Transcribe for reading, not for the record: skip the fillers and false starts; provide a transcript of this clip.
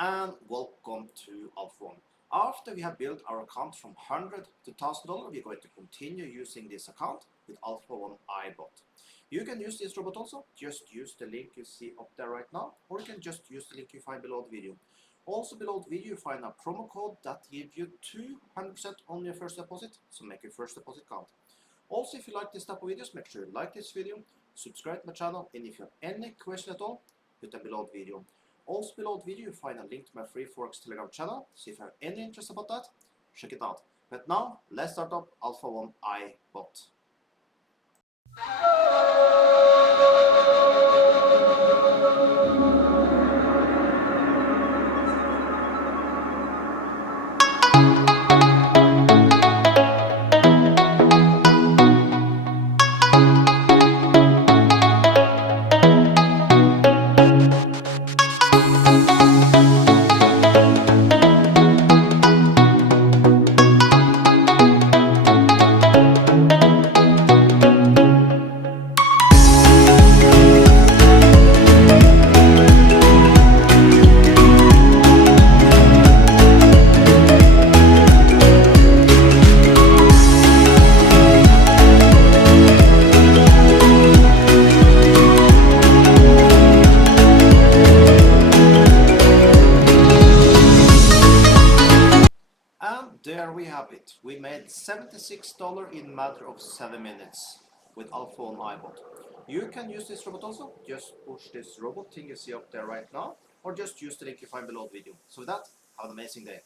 and welcome to Alpha One. After we have built our account from $100 to $1,000, we're going to continue using this account with Alpha One iBot. You can use this robot also, just use the link you see up there right now, or you can just use the link you find below the video. Also below the video you find a promo code that gives you 200% on your first deposit, so make your first deposit count. Also, if you like this type of videos, make sure you like this video, subscribe to my channel, and if you have any question at all, put them below the video. Also below the video you find a link to my free Forex Telegram channel, so if you have any interest about that, check it out. But now, let's start up Alpha One iBot. And there we have it. We made $76 in a matter of 7 minutes with Alpha One iBot. You can use this robot also. Just push this robot thing you see up there right now, or just use the link you find below the video. So with that, have an amazing day.